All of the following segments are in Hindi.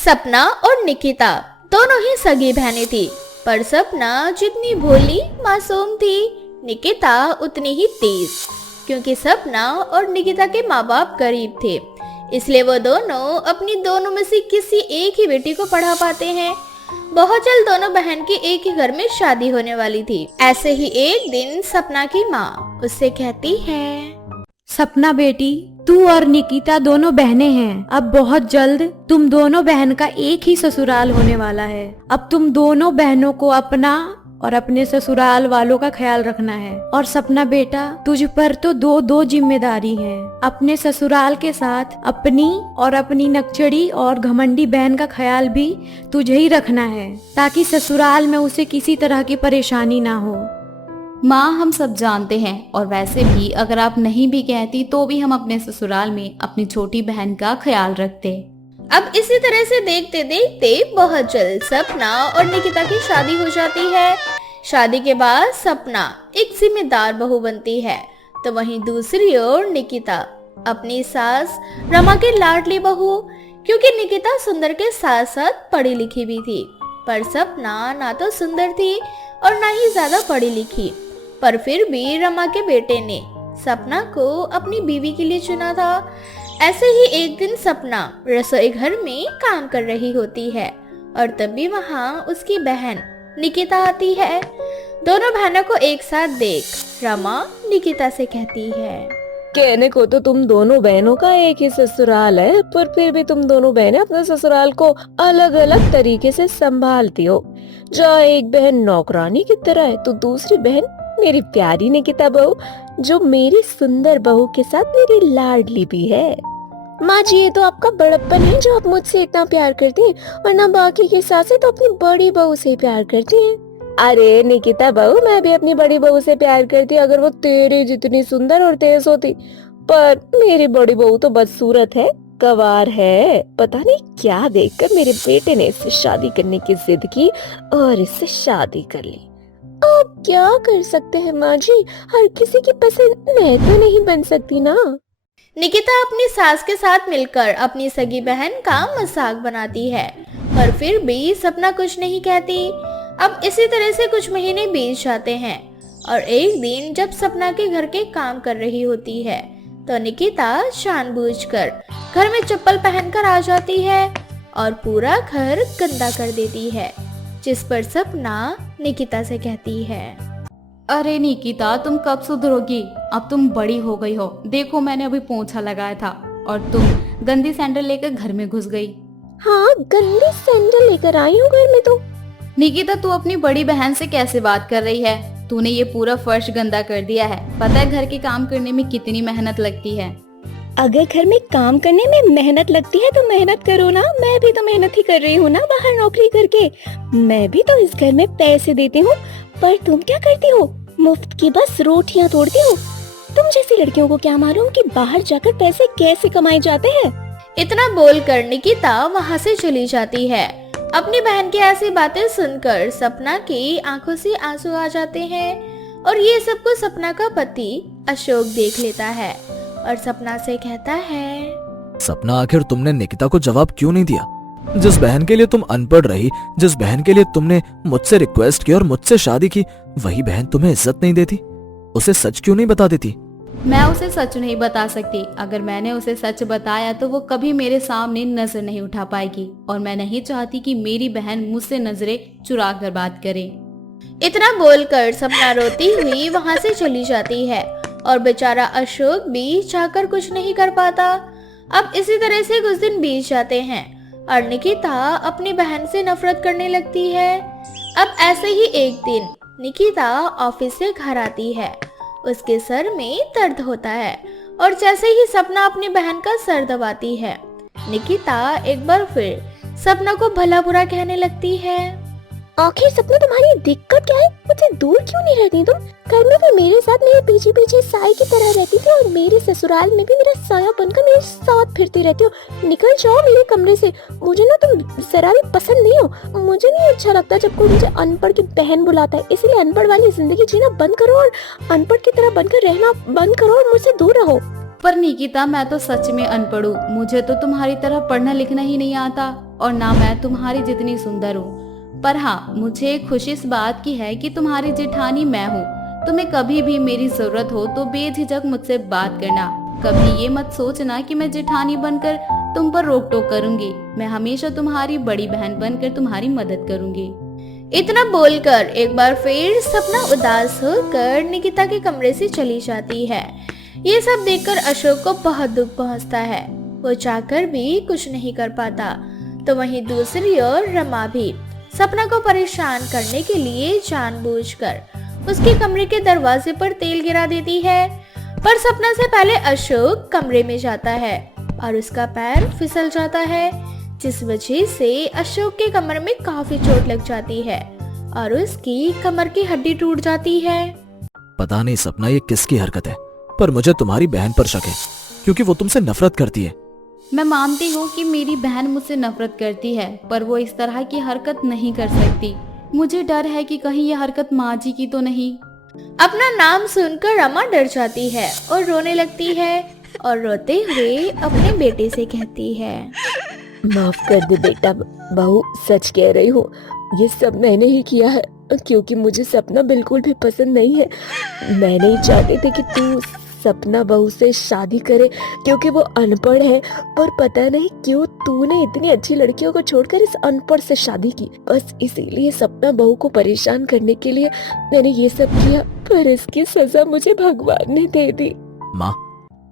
सपना और निकिता दोनों ही सगी बहनें थी, पर सपना जितनी भोली मासूम थी, निकिता उतनी ही तेज। क्योंकि सपना और निकिता के माँ बाप गरीब थे, इसलिए वो दोनों में से किसी एक ही बेटी को पढ़ा पाते हैं। बहुत जल्द दोनों बहन की एक ही घर में शादी होने वाली थी। ऐसे ही एक दिन सपना की माँ उससे कहती है, सपना बेटी, तू और निकिता दोनों बहनें हैं। अब बहुत जल्द तुम दोनों बहन का एक ही ससुराल होने वाला है। अब तुम दोनों बहनों को अपना और अपने ससुराल वालों का ख्याल रखना है। और सपना बेटा, तुझ पर तो दो जिम्मेदारी हैं। अपने ससुराल के साथ अपनी और अपनी नकचड़ी और घमंडी बहन का ख्याल भी तुझे ही रखना है, ताकि ससुराल में उसे किसी तरह की परेशानी ना हो। माँ, हम सब जानते हैं, और वैसे भी अगर आप नहीं भी कहती तो भी हम अपने ससुराल में अपनी छोटी बहन का ख्याल रखते। अब इसी तरह से देखते देखते बहुत जल्द सपना और निकिता की शादी हो जाती है। शादी के बाद सपना एक जिम्मेदार बहू बनती है, तो वहीं दूसरी ओर निकिता अपनी सास रमा की लाडली बहू। क्योंकि निकिता सुंदर के साथ साथ पढ़ी लिखी भी थी, पर सपना ना तो सुंदर थी और ना ही ज्यादा पढ़ी लिखी। पर फिर भी रमा के बेटे ने सपना को अपनी बीवी के लिए चुना था। ऐसे ही एक दिन सपना रसोई घर में काम कर रही होती है, और तभी वहाँ उसकी बहन निकिता आती है। दोनों बहनों को एक साथ देख रमा निकिता से कहती है, कहने को तो तुम दोनों बहनों का एक ही ससुराल है, पर फिर भी तुम दोनों बहनें अपने ससुराल को अलग अलग तरीके से संभालती हो। जहाँ एक बहन नौकरानी की तरह है, तो दूसरी बहन मेरी प्यारी निकिता बहू, जो मेरी सुंदर बहू के साथ मेरी लाडली भी है। माँ जी, ये तो आपका बड़प्पन है जो आप मुझसे इतना प्यार करती हैं, और ना बाकी की सासें तो अपनी बड़ी बहू से प्यार करती हैं। अरे निकिता बहू, मैं भी अपनी बड़ी बहू से प्यार करती अगर वो तेरी जितनी सुंदर और तेज होती, पर मेरी बड़ी बहू तो बदसूरत है, गवार है। पता नहीं क्या देखकर मेरे बेटे ने इससे शादी करने की जिद की और इससे शादी कर ली। अब क्या कर सकते हैं माँ जी, हर किसी की पसंद मैं तो नहीं बन सकती ना। निकिता अपनी सास के साथ मिलकर अपनी सगी बहन का मजाक बनाती है, पर फिर भी सपना कुछ नहीं कहती। अब इसी तरह से कुछ महीने बीत जाते हैं, और एक दिन जब सपना के घर के काम कर रही होती है, तो निकिता जानबूझकर घर में चप्पल पहनकर आ जाती है और पूरा घर गंदा कर देती है। जिस पर सपना निकिता से कहती है, अरे निकिता, तुम कब सुधरोगी? अब तुम बड़ी हो गई हो। देखो, मैंने अभी पोंछा लगाया था और तुम गंदी सैंडल लेकर घर में घुस गई। हाँ, गंदी सैंडल लेकर आई हूँ घर में। तो निकिता, तू अपनी बड़ी बहन से कैसे बात कर रही है? तूने ये पूरा फर्श गंदा कर दिया है। पता है घर के काम करने में कितनी मेहनत लगती है? अगर घर में काम करने में मेहनत लगती है तो मेहनत करो ना। मैं भी तो मेहनत ही कर रही हूँ ना, बाहर नौकरी करके। मैं भी तो इस घर में पैसे देती हूँ, पर तुम क्या करती हो? मुफ्त की बस रोटियाँ तोड़ती हो। तुम जैसी लड़कियों को क्या मालूम कि बाहर जाकर पैसे कैसे कमाए जाते हैं। इतना बोलकर निकिता वहाँ से चली जाती है। अपनी बहन की ऐसी बातें सुनकर सपना की आंखों से आंसू आ जाते हैं, और ये सब कुछ सपना का पति अशोक देख लेता है और सपना से कहता है, सपना, आखिर तुमने निकिता को जवाब क्यों नहीं दिया? जिस बहन के लिए तुम अनपढ़ रही, जिस बहन के लिए तुमने मुझसे रिक्वेस्ट की और मुझसे शादी की, वही बहन तुम्हें इज्जत नहीं देती? उसे सच क्यों नहीं बता देती? मैं उसे सच नहीं बता सकती। अगर मैंने उसे सच बताया तो वो कभी मेरे सामने नजर नहीं उठा पाएगी, और मैं नहीं चाहती कि मेरी बहन मुझसे नजरें चुरा कर बात करे। इतना बोलकर सपना रोती हुई वहाँ से चली जाती है, और बेचारा अशोक भी चाहकर कुछ नहीं कर पाता। अब इसी तरह से कुछ दिन बीत जाते हैं, और निकिता अपनी बहन से नफरत करने लगती है। अब ऐसे ही एक दिन निकिता ऑफिस से घर आती है। उसके सर में दर्द होता है, और जैसे ही सपना अपनी बहन का सर दबाती है, निकिता एक बार फिर सपना को भला बुरा कहने लगती है। आखिर सपना, तुम्हारी दिक्कत क्या है? मुझसे दूर क्यों नहीं रहती तुम? घर में भी मेरे साथ मेरे पीछे पीछे साई की तरह रहती थी, और मेरे ससुराल में भी मेरा साया बनकर मेरे साथ फिरती रहती हो। निकल जाओ मेरे कमरे से। मुझे ना तुम जरा भी पसंद नहीं हो। मुझे नहीं अच्छा लगता जब कोई मुझे अनपढ़ की बहन बुलाता है। इसलिए अनपढ़ वाली जिंदगी जीना बंद करो, और अनपढ़ की तरह बनकर रहना बंद करो, और मुझसे दूर रहो। पर निकिता, मैं तो सच में अनपढ़ हूँ। मुझे तो तुम्हारी तरह पढ़ना लिखना ही नहीं आता, और ना मैं तुम्हारी जितनी सुंदर हूँ। पर हाँ, मुझे खुशी इस बात की है कि तुम्हारी जेठानी मैं हूँ। तुम्हें कभी भी मेरी जरूरत हो तो बेझिझक मुझसे बात करना। कभी ये मत सोचना कि मैं जेठानी बनकर तुम पर रोक टोक करूंगी। मैं हमेशा तुम्हारी बड़ी बहन बनकर तुम्हारी मदद करूंगी। इतना बोलकर एक बार फिर सपना उदास होकर निकिता के कमरे से चली जाती है। ये सब देखकर अशोक को बहुत दुख पहुंचता है। वो चाहकर भी कुछ नहीं कर पाता। तो वहीं दूसरी ओर रमा भी सपना को परेशान करने के लिए जानबूझकर उसके कमरे के दरवाजे पर तेल गिरा देती है। पर सपना से पहले अशोक कमरे में जाता है और उसका पैर फिसल जाता है, जिस वजह से अशोक के कमर में काफी चोट लग जाती है और उसकी कमर की हड्डी टूट जाती है। पता नहीं सपना ये किसकी हरकत है, पर मुझे तुम्हारी बहन पर शक है, क्योंकि वो तुमसे नफरत करती है। मैं मानती हूँ कि मेरी बहन मुझसे नफरत करती है, पर वो इस तरह की हरकत नहीं कर सकती। मुझे डर है कि कहीं ये हरकत माँ जी की तो नहीं। अपना नाम सुनकर रमा डर जाती है और रोने लगती है और रोते हुए अपने बेटे से कहती है, माफ कर दे बेटा, बहू सच कह रही हूँ, ये सब मैंने ही किया है, क्योंकि मुझे सपना बिल्कुल भी पसंद नहीं है। मैं नहीं चाहती थी कि तू सपना बहू से शादी करे, क्योंकि वो अनपढ़ है, और पता नहीं क्यों तूने इतनी अच्छी लड़कियों को छोड़कर इस अनपढ़ से शादी की। बस इसीलिए सपना बहू को परेशान करने के लिए मैंने ये सब किया, पर इसकी सजा मुझे भगवान ने दे दी। माँ,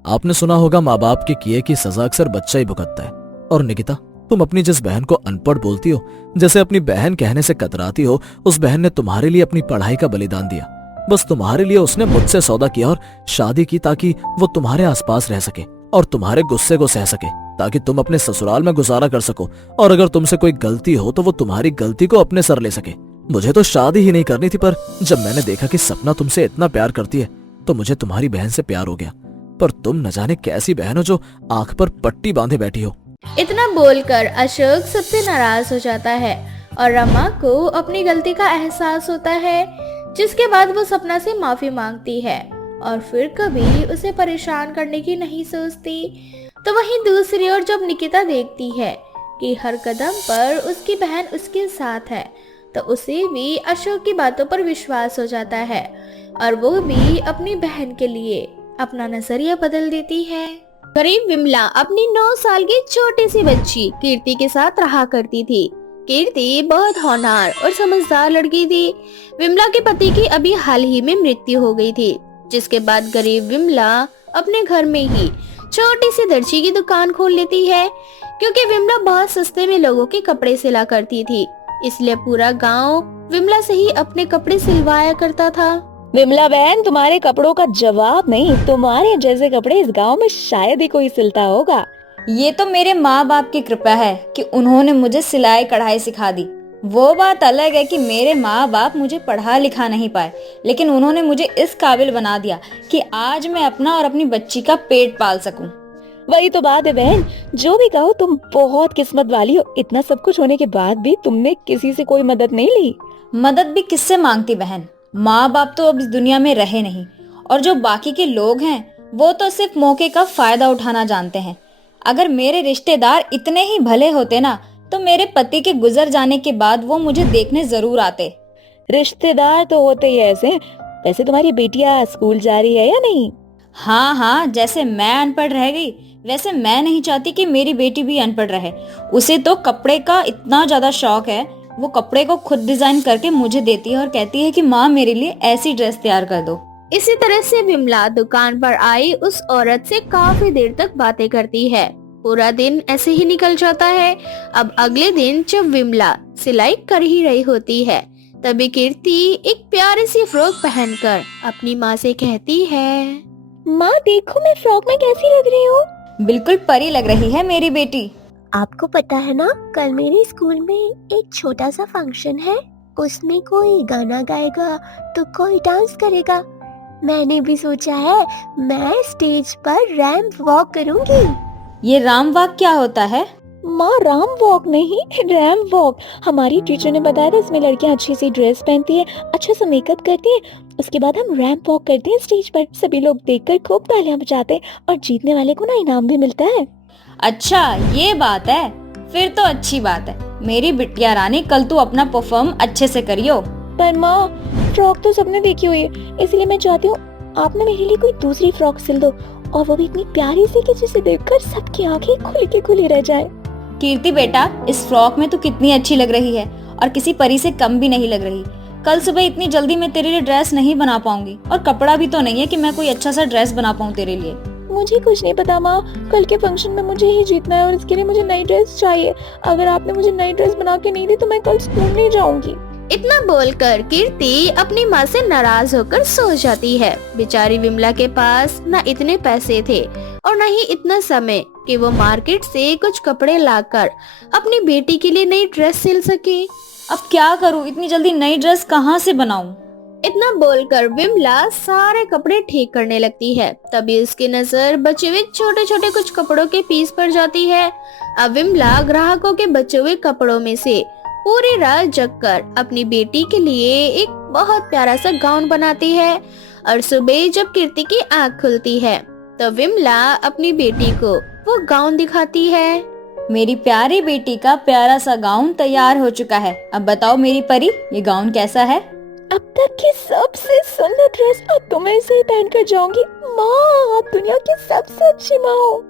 आपने सुना होगा माँ बाप के किए की सजा अक्सर बच्चा ही भुगतता है। और निकिता, तुम अपनी जिस बहन को अनपढ़ बोलती हो, जैसे अपनी बहन कहने से कतराती हो, उस बहन ने तुम्हारे लिए अपनी पढ़ाई का बलिदान दिया। बस तुम्हारे लिए उसने मुझसे सौदा किया और शादी की, ताकि वो तुम्हारे आसपास रह सके और तुम्हारे गुस्से को सह सके, ताकि तुम अपने ससुराल में गुजारा कर सको। और अगर तुमसे कोई गलती हो तो वो तुम्हारी गलती को अपने सर ले सके। मुझे तो शादी ही नहीं करनी थी, पर जब मैंने देखा कि सपना तुमसे इतना प्यार करती है, तो मुझे तुम्हारी बहन से प्यार हो गया। पर तुम न जाने कैसी बहन हो जो आंख पर पट्टी बांधे बैठी हो। इतना बोलकर अशोक सबसे नाराज हो जाता है और रमा को अपनी गलती का एहसास होता है, जिसके बाद वो सपना से माफी मांगती है और फिर कभी उसे परेशान करने की नहीं सोचती। तो वहीं दूसरी ओर जब निकिता देखती है कि हर कदम पर उसकी बहन उसके साथ है, तो उसे भी अशोक की बातों पर विश्वास हो जाता है और वो भी अपनी बहन के लिए अपना नजरिया बदल देती है। गरीब विमला अपनी 9 साल की छोटी सी बच्ची कीर्ति के साथ रहा करती थी। कीर्ति बहुत होनहार और समझदार लड़की थी। विमला के पति की अभी हाल ही में मृत्यु हो गई थी, जिसके बाद गरीब विमला अपने घर में ही छोटी सी दर्जी की दुकान खोल लेती है। क्योंकि विमला बहुत सस्ते में लोगों के कपड़े सिला करती थी, इसलिए पूरा गांव विमला से ही अपने कपड़े सिलवाया करता था। विमला बहन, तुम्हारे कपड़ों का जवाब नहीं, तुम्हारे जैसे कपड़े इस गांव में शायद ही कोई सिलता होगा। ये तो मेरे माँ बाप की कृपा है कि उन्होंने मुझे सिलाई कढ़ाई सिखा दी। वो बात अलग है कि मेरे माँ बाप मुझे पढ़ा लिखा नहीं पाए, लेकिन उन्होंने मुझे इस काबिल बना दिया कि आज मैं अपना और अपनी बच्ची का पेट पाल सकूं। वही तो बात है बहन, जो भी कहो तुम बहुत किस्मत वाली हो। इतना सब कुछ होने के बाद भी तुमने किसी से कोई मदद नहीं ली। मदद भी किससे मांगती बहन, माँ बाप तो अब इस दुनिया में रहे नहीं, और जो बाकी के लोग हैं वो तो सिर्फ मौके का फायदा उठाना जानते हैं। अगर मेरे रिश्तेदार इतने ही भले होते ना, तो मेरे पति के गुजर जाने के बाद वो मुझे देखने जरूर आते। रिश्तेदार तो होते ही ऐसे। वैसे तुम्हारी बेटियां स्कूल जा रही है या नहीं? हाँ हाँ, जैसे मैं अनपढ़ रह गई, वैसे मैं नहीं चाहती कि मेरी बेटी भी अनपढ़ रहे। उसे तो कपड़े का इतना ज्यादा शौक है, वो कपड़े को खुद डिजाइन करके मुझे देती है और कहती है कि माँ मेरे लिए ऐसी ड्रेस तैयार कर दो। इसी तरह से विमला दुकान पर आई उस औरत से काफी देर तक बातें करती है। पूरा दिन ऐसे ही निकल जाता है। अब अगले दिन जब विमला सिलाई कर ही रही होती है, तभी कीर्ति एक प्यारी सी फ्रॉक पहनकर अपनी माँ से कहती है, माँ देखो मैं फ्रॉक में कैसी लग रही हूँ। बिल्कुल परी लग रही है मेरी बेटी। आपको पता है ना, कल मेरे स्कूल में एक छोटा सा फंक्शन है। उसमें कोई गाना गाएगा तो कोई डांस करेगा। मैंने भी सोचा है मैं स्टेज पर रैंप वॉक करूंगी। ये राम वॉक क्या होता है? माँ राम वॉक नहीं, रैंप वॉक। हमारी टीचर ने बताया था, इसमें लड़कियाँ अच्छी सी ड्रेस पहनती है, अच्छा सा मेकअप करती है, उसके बाद हम रैंप वॉक करते हैं स्टेज पर। सभी लोग देखकर खूब तालियां बजाते हैं और जीतने वाले को ना इनाम भी मिलता है। अच्छा ये बात है, फिर तो अच्छी बात है। मेरी बिटिया रानी, कल तू अपना परफॉर्म अच्छे से करियो। पर माँ, फ्रॉक तो सबने देखी हुई है, इसलिए मैं चाहती हूँ आप ना मेरे लिए कोई दूसरी फ्रॉक सिल दो, और वो भी इतनी प्यारी सी कि जिसे देखकर सबकी आंखें खुली की खुली रह जाए। कीर्ति बेटा, इस फ्रॉक में तू कितनी अच्छी लग रही है और किसी परी से कम भी नहीं लग रही। कल सुबह इतनी जल्दी मैं तेरे लिए ड्रेस नहीं बना पाऊंगी, और कपड़ा भी तो नहीं है कि मैं कोई अच्छा सा ड्रेस बना पाऊँ तेरे लिए। मुझे कुछ नहीं पता माँ, कल के फंक्शन में मुझे ही जीतना है और इसके लिए मुझे नई ड्रेस चाहिए। अगर आपने मुझे नई ड्रेस बना के नहीं दी तो मैं कल स्कूल नहीं जाऊंगी। इतना बोलकर कीर्ति अपनी माँ से नाराज होकर सो जाती है। बेचारी विमला के पास न इतने पैसे थे और न ही इतना समय कि वो मार्केट से कुछ कपड़े लाकर अपनी बेटी के लिए नई ड्रेस सिल सके। अब क्या करूँ, इतनी जल्दी नई ड्रेस कहाँ से बनाऊं? इतना बोलकर विमला सारे कपड़े ठीक करने लगती है। तभी उसकी नजर बचे हुए छोटे छोटे कुछ कपड़ों के पीस पर जाती है। अब विमला ग्राहकों के बचे हुए कपड़ों में से पूरी रात जगकर अपनी बेटी के लिए एक बहुत प्यारा सा गाउन बनाती है। और सुबह जब कीर्ति की आँख खुलती है तो विमला अपनी बेटी को वो गाउन दिखाती है। मेरी प्यारी बेटी का प्यारा सा गाउन तैयार हो चुका है। अब बताओ मेरी परी, ये गाउन कैसा है? अब तक की सबसे सुंदर ड्रेस, अब तो मैं इसे ही पहन कर जाऊंगी। माँ, आप दुनिया की सबसे अच्छी माँ हो।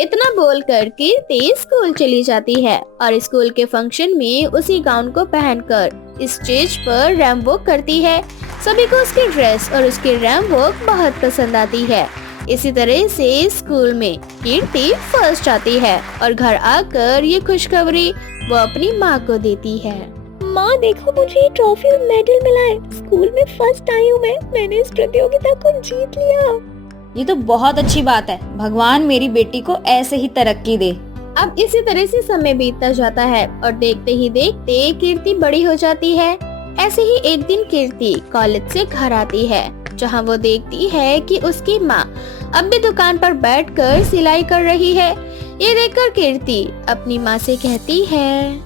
इतना बोलकर कीर्ति स्कूल चली जाती है और स्कूल के फंक्शन में उसी गाउन को पहनकर स्टेज पर रैंप वॉक करती है। सभी को उसकी ड्रेस और उसकी रैंप वॉक बहुत पसंद आती है। इसी तरह से स्कूल में कीर्ति फर्स्ट आती है और घर आकर ये खुशखबरी वो अपनी माँ को देती है। माँ देखो, मुझे ये ट्रॉफी और मेडल मिला है। स्कूल में फर्स्ट आई हूँ मैंने इस प्रतियोगिता को जीत लिया। ये तो बहुत अच्छी बात है। भगवान मेरी बेटी को ऐसे ही तरक्की दे। अब इसी तरह से समय बीतता जाता है और देखते ही देखते कीर्ति बड़ी हो जाती है। ऐसे ही एक दिन कीर्ति कॉलेज से घर आती है, जहां वो देखती है कि उसकी माँ अब भी दुकान पर बैठकर सिलाई कर रही है। ये देखकर कीर्ति अपनी माँ से कहती है,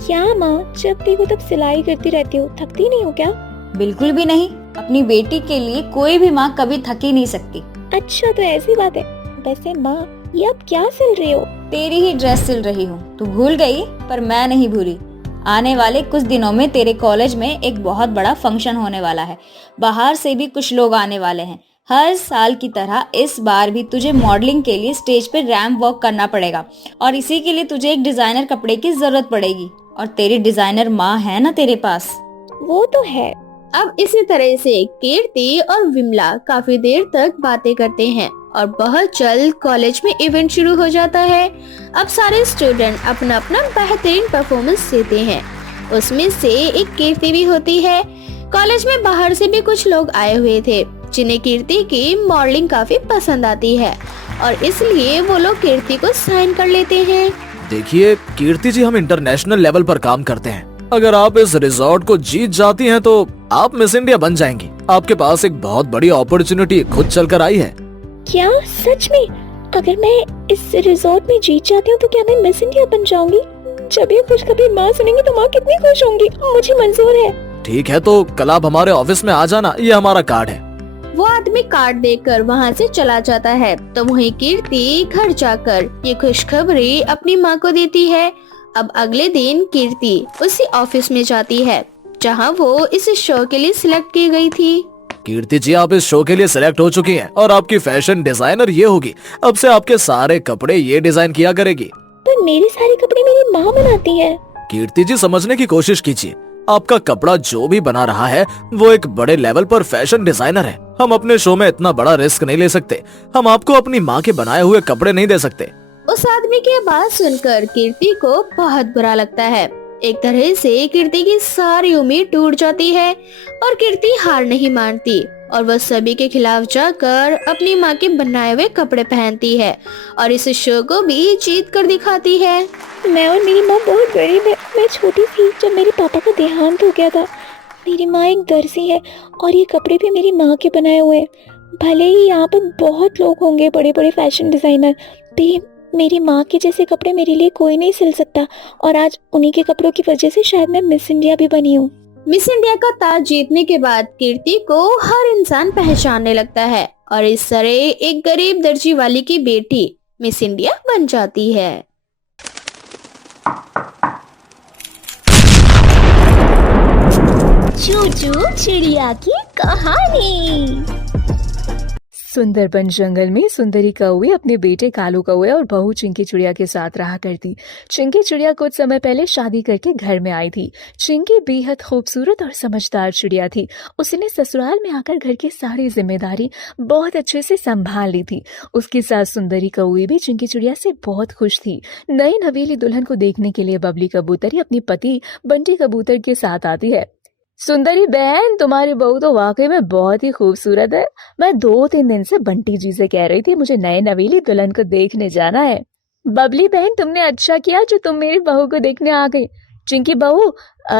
क्या माँ, जब देखो तब सिलाई करती रहती हो, थकती नहीं हो क्या? बिल्कुल भी नहीं। अपनी बेटी के लिए कोई भी माँ कभी थकी नहीं सकती। अच्छा, तो ऐसी बात है। वैसे माँ, ये अब क्या सिल रही हो? तेरी ही ड्रेस सिल रही हूँ। तू भूल गई, पर मैं नहीं भूली। आने वाले कुछ दिनों में तेरे कॉलेज में एक बहुत बड़ा फंक्शन होने वाला है। बाहर से भी कुछ लोग आने वाले हैं। हर साल की तरह इस बार भी तुझे मॉडलिंग के लिए स्टेज पे रैंप वॉक करना पड़ेगा, और इसी के लिए तुझे एक डिजाइनर कपड़े की जरूरत पड़ेगी। और तेरी डिजाइनर माँ है ना तेरे पास? वो तो है। अब इसी तरह से कीर्ति और विमला काफी देर तक बातें करते हैं और बहुत जल्द कॉलेज में इवेंट शुरू हो जाता है। अब सारे स्टूडेंट अपना अपना बेहतरीन परफॉर्मेंस देते हैं। उसमें से एक कीर्ति भी होती है। कॉलेज में बाहर से भी कुछ लोग आए हुए थे जिन्हें कीर्ति की मॉडलिंग काफी पसंद आती है, और इसलिए वो लोग कीर्ति को साइन कर लेते हैं। देखिए कीर्ति जी, हम इंटरनेशनल लेवल पर काम करते हैं। अगर आप इस रिजॉर्ट को जीत जाती हैं तो आप मिस इंडिया बन जाएंगी। आपके पास एक बहुत बड़ी अपॉर्चुनिटी खुद चलकर आई है। क्या सच में? अगर मैं इस रिजॉर्ट में जीत जाती हूँ तो क्या मैं मिस इंडिया बन जाऊंगी? जब ये खुशखबरी माँ सुनेंगी तो माँ कितनी खुश होंगी। मुझे मंजूर है। ठीक है, तो कल आप हमारे ऑफिस में आ जाना, ये हमारा कार्ड है। वो आदमी कार्ड देकर वहाँ से चला जाता है तो वहीं कीर्ति घर जाकर ये खुशखबरी अपनी माँ को देती है। अब अगले दिन कीर्ति उसी ऑफिस में जाती है जहाँ वो इस शो के लिए सिलेक्ट की गई थी। कीर्ति जी, आप इस शो के लिए सिलेक्ट हो चुकी हैं और आपकी फैशन डिजाइनर ये होगी। अब से आपके सारे कपड़े ये डिजाइन किया करेगी। पर मेरे सारे कपड़े मेरी माँ बनाती है। कीर्ति जी, समझने की कोशिश कीजिए। आपका कपड़ा जो भी बना रहा है वो एक बड़े लेवल पर फैशन डिजाइनर है। हम अपने शो में इतना बड़ा रिस्क नहीं ले सकते। हम आपको अपनी माँ के बनाए हुए कपड़े नहीं दे सकते। उस आदमी की बात सुनकर कीर्ति को बहुत बुरा लगता है। एक तरह से कीर्ति की सारी उम्मीद टूट जाती है और कीर्ति हार नहीं मानती और वह सभी के खिलाफ जाकर अपनी माँ के बनाए हुए कपड़े पहनती है और इस शो को भी जीत कर दिखाती है। मैं और मेरी माँ बहुत गरीब है। मैं छोटी थी जब मेरे पापा का देहांत हो गया था। मेरी माँ एक दर्जी है और ये कपड़े भी मेरी माँ के बनाए हुए हैं। भले ही यहाँ पर बहुत लोग होंगे, बड़े बड़े फैशन डिजाइनर, भी मेरी माँ के जैसे कपड़े मेरे लिए कोई नहीं सिल सकता। और आज उन्हीं के कपड़ों की वजह से शायद मैं मिस इंडिया भी बनी हूँ। मिस इंडिया का ताज जीतने के बाद कीर्ति को हर इंसान पहचानने लगता है और इस तरह एक गरीब दर्जी वाली की बेटी मिस इंडिया बन जाती है। चूचू चिड़िया की कहानी। सुंदरबन जंगल में सुंदरी कौवे अपने बेटे कालू कौवे और बहू चिंकी चिड़िया के साथ रहा करती। चिंकी चिड़िया कुछ समय पहले शादी करके घर में आई थी। चिंकी बेहद खूबसूरत और समझदार चिड़िया थी। उसने ससुराल में आकर घर की सारी जिम्मेदारी बहुत अच्छे से संभाल ली थी। उसकी सास सुंदरी कौवे भी चिंकी चिड़िया से बहुत खुश थी। नई नवेली दुल्हन को देखने के लिए बबली कबूतरी अपनी पति बंटी कबूतर के साथ आती है। सुंदरी बहन, तुम्हारी बहू तो वाकई में बहुत ही खूबसूरत है। मैं 2-3 दिन से बंटी जी से कह रही थी मुझे नए नवेली दुल्हन को देखने जाना है। बबली बहन, तुमने अच्छा किया जो तुम मेरी बहू को देखने आ गई। चिंकी बहू,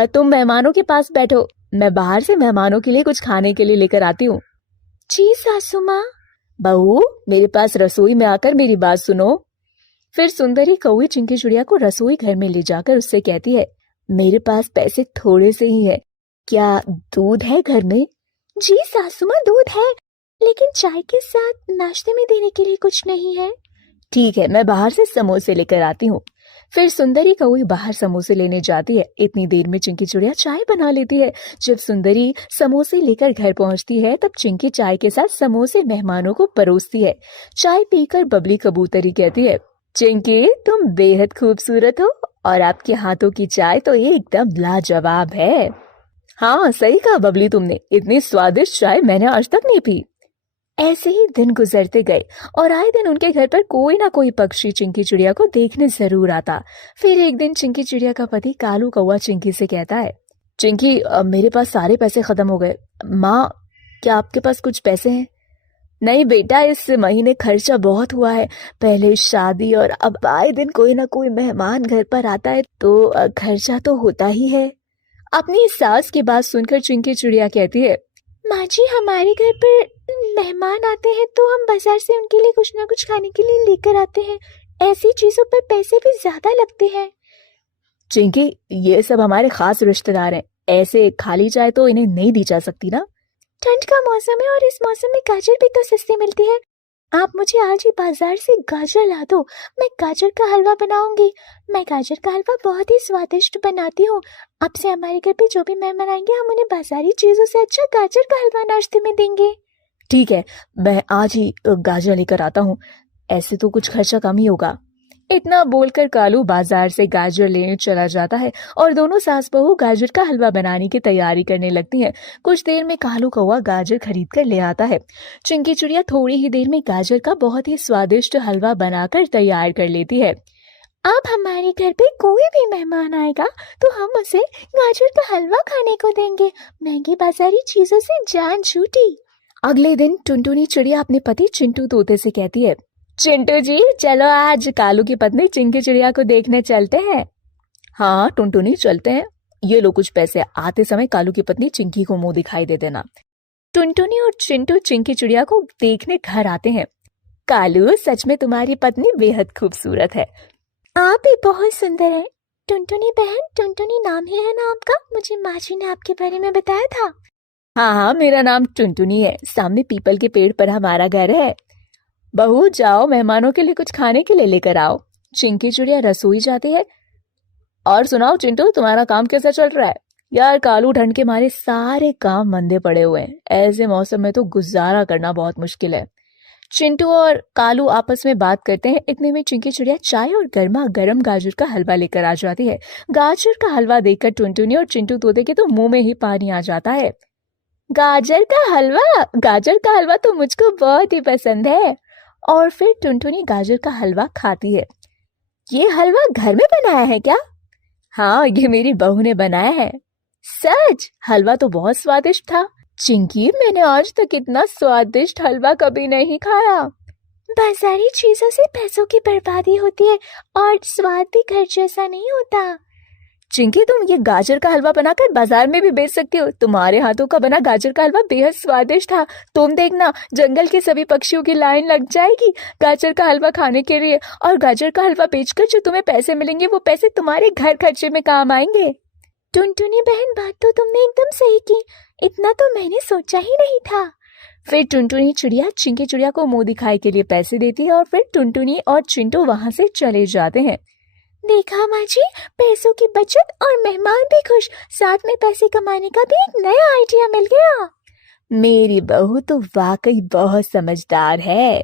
तुम मेहमानों के पास बैठो, मैं बाहर से मेहमानों के लिए कुछ खाने के लिए लेकर आती हूँ। जी सासू माँ। बहू, मेरे पास रसोई में आकर मेरी बात सुनो। फिर सुंदरी कौवी चिंकी चिड़िया को रसोई घर में ले जाकर उससे कहती है, मेरे पास पैसे थोड़े से ही है, क्या दूध है घर में? जी सासू माँ, दूध है, लेकिन चाय के साथ नाश्ते में देने के लिए कुछ नहीं है। ठीक है, मैं बाहर से समोसे लेकर आती हूँ। फिर सुंदरी कौवी बाहर समोसे लेने जाती है। इतनी देर में चिंकी चिड़िया चाय बना लेती है। जब सुंदरी समोसे लेकर घर पहुंचती है तब चिंकी चाय के साथ समोसे मेहमानों को परोसती है। चाय पीकर बबली कबूतरी कहती है, चिंकी तुम बेहद खूबसूरत हो और आपके हाथों की चाय तो एकदम लाजवाब है। हाँ, सही कहा बबली तुमने, इतनी स्वादिष्ट चाय मैंने आज तक नहीं पी। ऐसे ही दिन गुजरते गए और आए दिन उनके घर पर कोई ना कोई पक्षी चिंकी चिड़िया को देखने जरूर आता। फिर एक दिन चिंकी चिड़िया का पति कालू कौवा चिंकी से कहता है, चिंकी मेरे पास सारे पैसे खत्म हो गए। माँ, क्या आपके पास कुछ पैसे हैं? नहीं बेटा, इस महीने खर्चा बहुत हुआ है। पहले शादी और अब आए दिन कोई ना कोई मेहमान घर पर आता है तो खर्चा तो होता ही है। अपनी सास की बात सुनकर चिंकी चिड़िया कहती है, माँ जी, हमारे घर पर मेहमान आते हैं तो हम बाजार से उनके लिए कुछ ना कुछ खाने के लिए लेकर आते हैं। ऐसी चीजों पर पैसे भी ज्यादा लगते हैं। चिंकी, ये सब हमारे खास रिश्तेदार हैं, ऐसे खाली चाय तो इन्हें नहीं दी जा सकती ना। ठंड का मौसम है और इस मौसम में गाजर भी तो सस्ती मिलती है। आप मुझे आज ही बाजार से गाजर ला दो, मैं गाजर का हलवा बनाऊंगी। मैं गाजर का हलवा बहुत ही स्वादिष्ट बनाती हूँ। अब से हमारे घर पे जो भी मेहमान आएंगे हम उन्हें बाजारी चीजों से अच्छा गाजर का हलवा नाश्ते में देंगे। ठीक है, मैं आज ही गाजर लेकर आता हूँ, ऐसे तो कुछ खर्चा कम ही होगा। इतना बोलकर कालू बाजार से गाजर लेने चला जाता है और दोनों सास बहू गाजर का हलवा बनाने की तैयारी करने लगती हैं। कुछ देर में कालू कौवा गाजर खरीद कर ले आता है। चिंकी चिड़िया थोड़ी ही देर में गाजर का बहुत ही स्वादिष्ट हलवा बनाकर तैयार कर लेती है। अब हमारे घर पे कोई भी मेहमान आएगा तो हम उसे गाजर का हलवा खाने को देंगे। महंगी बाजारी चीजों से जान छूटी। अगले दिन टुनटुनी चिड़िया अपने पति चिंटू तोते से कहती है, चिंटू जी, चलो आज कालू की पत्नी चिंकी चिड़िया को देखने चलते हैं। हाँ टुनटुनी, चलते हैं। ये लो कुछ पैसे, आते समय कालू की पत्नी चिंकी को मुंह दिखाई दे देना। टुनटुनी और चिंटू चिंकी चिड़िया को देखने घर आते हैं। कालू, सच में तुम्हारी पत्नी बेहद खूबसूरत है। आप भी बहुत सुंदर है। टुनटुनी बहन, टुनटुनी नाम ही है ना आपका? मुझे माँ जी ने आपके बारे में बताया था। हाँ, मेरा नाम टुनटुनी है। सामने पीपल के पेड़ पर हमारा घर है। बहू, जाओ मेहमानों के लिए कुछ खाने के लिए लेकर आओ। चिंकी चिड़िया रसोई जाती है। और सुनाओ चिंटू, तुम्हारा काम कैसा चल रहा है? यार कालू, ठंड के मारे सारे काम मंदे पड़े हुए हैं। ऐसे मौसम में तो गुजारा करना बहुत मुश्किल है। चिंटू और कालू आपस में बात करते हैं। इतने में चिंकी चिड़िया चाय और गर्मा गर्म गाजर का हलवा लेकर आ जाती है। गाजर का हलवा देखकर टुनटुनी और चिंटू तोते के तो मुंह में ही पानी आ जाता है। गाजर का हलवा तो मुझको बहुत ही पसंद है। और फिर टुनटुनी गाजर का हलवा खाती है। ये हलवा घर में बनाया है क्या? हाँ, ये मेरी बहू ने बनाया है। सच? हलवा तो बहुत स्वादिष्ट था। चिंकी, मैंने आज तक इतना स्वादिष्ट हलवा कभी नहीं खाया। बाजारी चीजों से पैसों की बर्बादी होती है और स्वाद भी घर जैसा नहीं होता। चिंकी, तुम ये गाजर का हलवा बनाकर बाजार में भी बेच सकती हो। तुम्हारे हाथों का बना गाजर का हलवा बेहद स्वादिष्ट था। तुम देखना, जंगल के सभी पक्षियों की लाइन लग जाएगी गाजर का हलवा खाने के लिए। और गाजर का हलवा बेचकर जो तुम्हें पैसे मिलेंगे वो पैसे तुम्हारे घर खर्चे में काम आएंगे। टुनटुनी बहन, बात तो तुमने एकदम सही की। इतना तो मैंने सोचा ही नहीं था। फिर टुनटुनी चिड़िया चिंकी चिड़िया को मुंह दिखाई के लिए पैसे देती है और फिर टुनटुनी और चिंटू वहां से चले जाते हैं। देखा माँ जी, पैसों की बचत और मेहमान भी खुश, साथ में पैसे कमाने का भी एक नया आइडिया मिल गया। मेरी बहू तो वाकई बहुत समझदार है।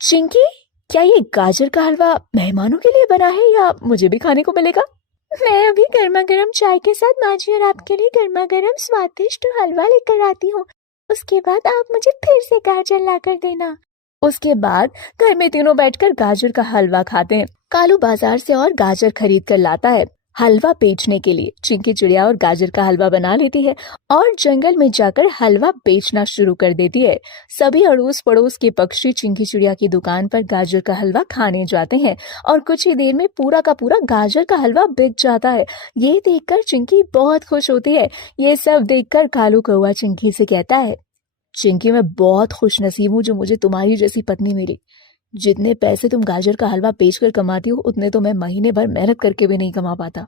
चिंकी, क्या ये गाजर का हलवा मेहमानों के लिए बना है या मुझे भी खाने को मिलेगा? मैं अभी गर्मा गर्म चाय के साथ माँ जी और आपके लिए गर्मा गर्म स्वादिष्ट हलवा लेकर आती हूँ। उसके बाद आप मुझे फिर से गाजर ला कर देना। उसके बाद घर में तीनों बैठकर गाजर का हलवा खाते हैं। कालू बाजार से और गाजर खरीद कर लाता है हलवा बेचने के लिए। चिंकी चिड़िया और गाजर का हलवा बना लेती है और जंगल में जाकर हलवा बेचना शुरू कर देती है। सभी अड़ोस पड़ोस के पक्षी चिंकी चिड़िया की दुकान पर गाजर का हलवा खाने जाते हैं और कुछ ही देर में पूरा का पूरा गाजर का हलवा बिक जाता है। ये देखकर चिंकी बहुत खुश होती है। ये सब देखकर कालू कौआ चिंकी से कहता है, चिंकी, मैं बहुत खुश नसीब हूँ जो मुझे तुम्हारी जैसी पत्नी मिली। जितने पैसे तुम गाजर का हलवा बेचकर कमाती हो उतने तो मैं महीने भर मेहनत करके भी नहीं कमा पाता।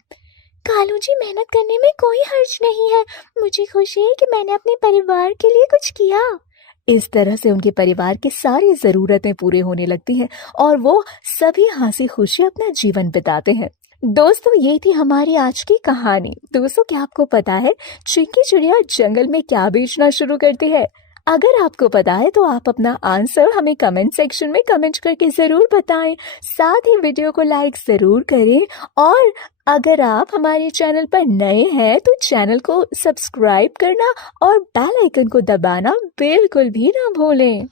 कालू जी, मेहनत करने में कोई हर्ज नहीं है। मुझे खुशी है कि मैंने अपने परिवार के लिए कुछ किया। इस तरह से उनके परिवार की सारी जरूरतें पूरी होने लगती हैं और वो सभी हंसी खुशी अपना जीवन बिताते हैं। दोस्तों, ये थी हमारी आज की कहानी। दोस्तों, क्या आपको पता है चिंकी चिड़िया जंगल में क्या बेचना शुरू करती है? अगर आपको पता है तो आप अपना आंसर हमें कमेंट सेक्शन में कमेंट करके जरूर बताएं। साथ ही वीडियो को लाइक जरूर करें और अगर आप हमारे चैनल पर नए हैं तो चैनल को सब्सक्राइब करना और बेल आइकन को दबाना बिल्कुल भी ना भूलें।